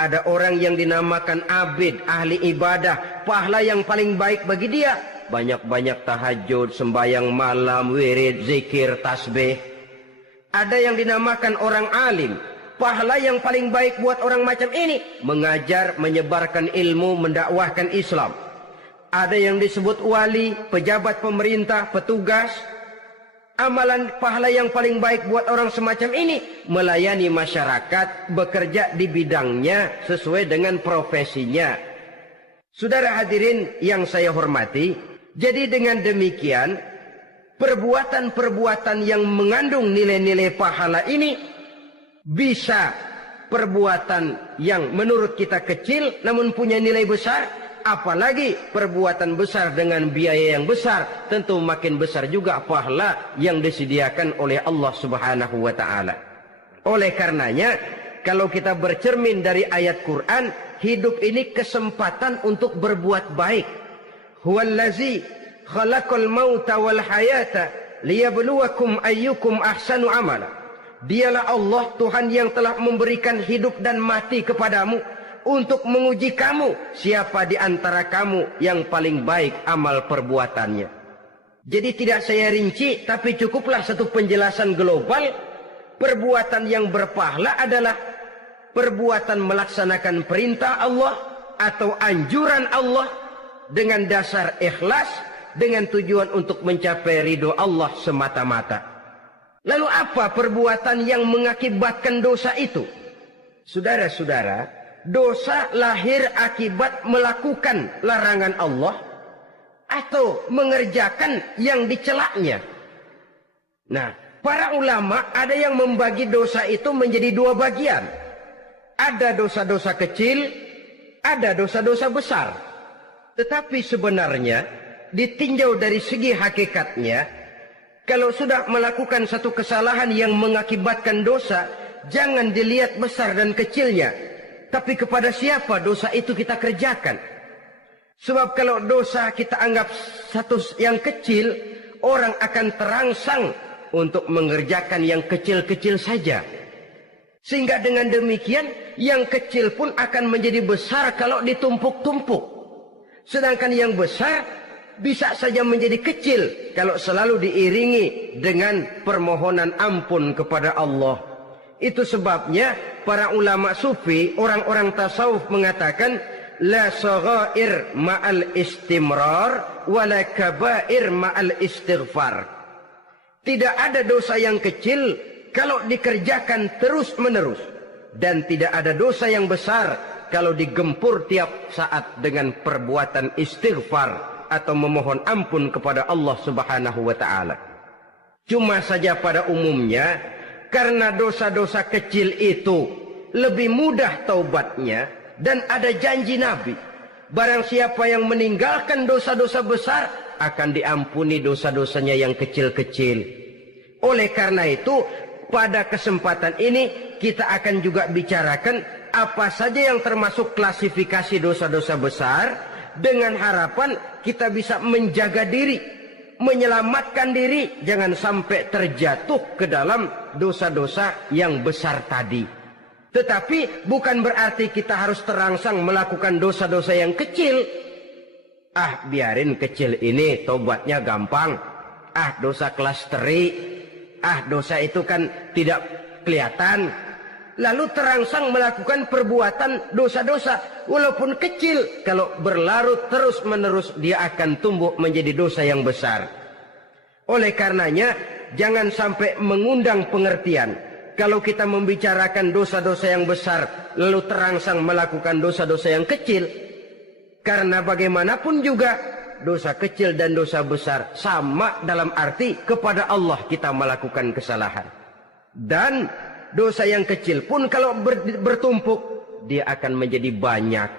Ada orang yang dinamakan abid, ahli ibadah, pahala yang paling baik bagi dia. Banyak-banyak tahajud, sembahyang malam, wirid, zikir, tasbih. Ada yang dinamakan orang alim. Pahala yang paling baik buat orang macam ini, mengajar, menyebarkan ilmu, mendakwahkan Islam. Ada yang disebut wali, pejabat pemerintah, petugas. Amalan pahala yang paling baik buat orang semacam ini, melayani masyarakat, bekerja di bidangnya sesuai dengan profesinya. Saudara hadirin yang saya hormati, jadi dengan demikian, perbuatan-perbuatan yang mengandung nilai-nilai pahala ini, bisa perbuatan yang menurut kita kecil namun punya nilai besar. Apalagi perbuatan besar dengan biaya yang besar, tentu makin besar juga pahala yang disediakan oleh Allah Subhanahu wa ta'ala. Oleh karenanya, kalau kita bercermin dari ayat Quran, hidup ini kesempatan untuk berbuat baik. Huwallazi khalaqal mauta wal hayata liyabluwakum ayyukum ahsanu amala. Dialah Allah, Tuhan yang telah memberikan hidup dan mati kepadamu untuk menguji kamu, siapa di antara kamu yang paling baik amal perbuatannya. Jadi tidak saya rinci, tapi cukuplah satu penjelasan global. Perbuatan yang berpahala adalah perbuatan melaksanakan perintah Allah atau anjuran Allah dengan dasar ikhlas, dengan tujuan untuk mencapai ridho Allah semata-mata. Lalu apa perbuatan yang mengakibatkan dosa itu? Saudara-saudara, dosa lahir akibat melakukan larangan Allah atau mengerjakan yang dicelaknya. Nah, para ulama ada yang membagi dosa itu menjadi dua bagian. Ada dosa-dosa kecil, ada dosa-dosa besar. Tetapi sebenarnya ditinjau dari segi hakikatnya, kalau sudah melakukan satu kesalahan yang mengakibatkan dosa, jangan dilihat besar dan kecilnya, tapi kepada siapa dosa itu kita kerjakan. Sebab kalau dosa kita anggap satu yang kecil, orang akan terangsang untuk mengerjakan yang kecil-kecil saja. Sehingga dengan demikian, yang kecil pun akan menjadi besar kalau ditumpuk-tumpuk. Sedangkan yang besar bisa saja menjadi kecil kalau selalu diiringi dengan permohonan ampun kepada Allah. Itu sebabnya para ulama sufi, orang-orang tasawuf mengatakan la saghair ma'al istimrar wa la kabair ma'al istighfar. Tidak ada dosa yang kecil kalau dikerjakan terus-menerus, dan tidak ada dosa yang besar kalau digempur tiap saat dengan perbuatan istighfar atau memohon ampun kepada Allah Subhanahu wa ta'ala. Cuma saja pada umumnya, karena dosa-dosa kecil itu lebih mudah taubatnya, dan ada janji Nabi, barang siapa yang meninggalkan dosa-dosa besar akan diampuni dosa-dosanya yang kecil-kecil. Oleh karena itu, pada kesempatan ini kita akan juga bicarakan apa saja yang termasuk klasifikasi dosa-dosa besar, dengan harapan kita bisa menjaga diri, menyelamatkan diri, jangan sampai terjatuh ke dalam dosa-dosa yang besar tadi. Tetapi bukan berarti kita harus terangsang melakukan dosa-dosa yang kecil. Ah, biarin kecil ini, tobatnya gampang. Ah, dosa kelas teri. Ah, dosa itu kan tidak kelihatan. Lalu terangsang melakukan perbuatan dosa-dosa walaupun kecil, kalau berlarut terus-menerus dia akan tumbuh menjadi dosa yang besar. Oleh karenanya jangan sampai mengundang pengertian kalau kita membicarakan dosa-dosa yang besar lalu terangsang melakukan dosa-dosa yang kecil, karena bagaimanapun juga dosa kecil dan dosa besar sama dalam arti kepada Allah kita melakukan kesalahan. Dan dosa yang kecil pun kalau bertumpuk, dia akan menjadi banyak.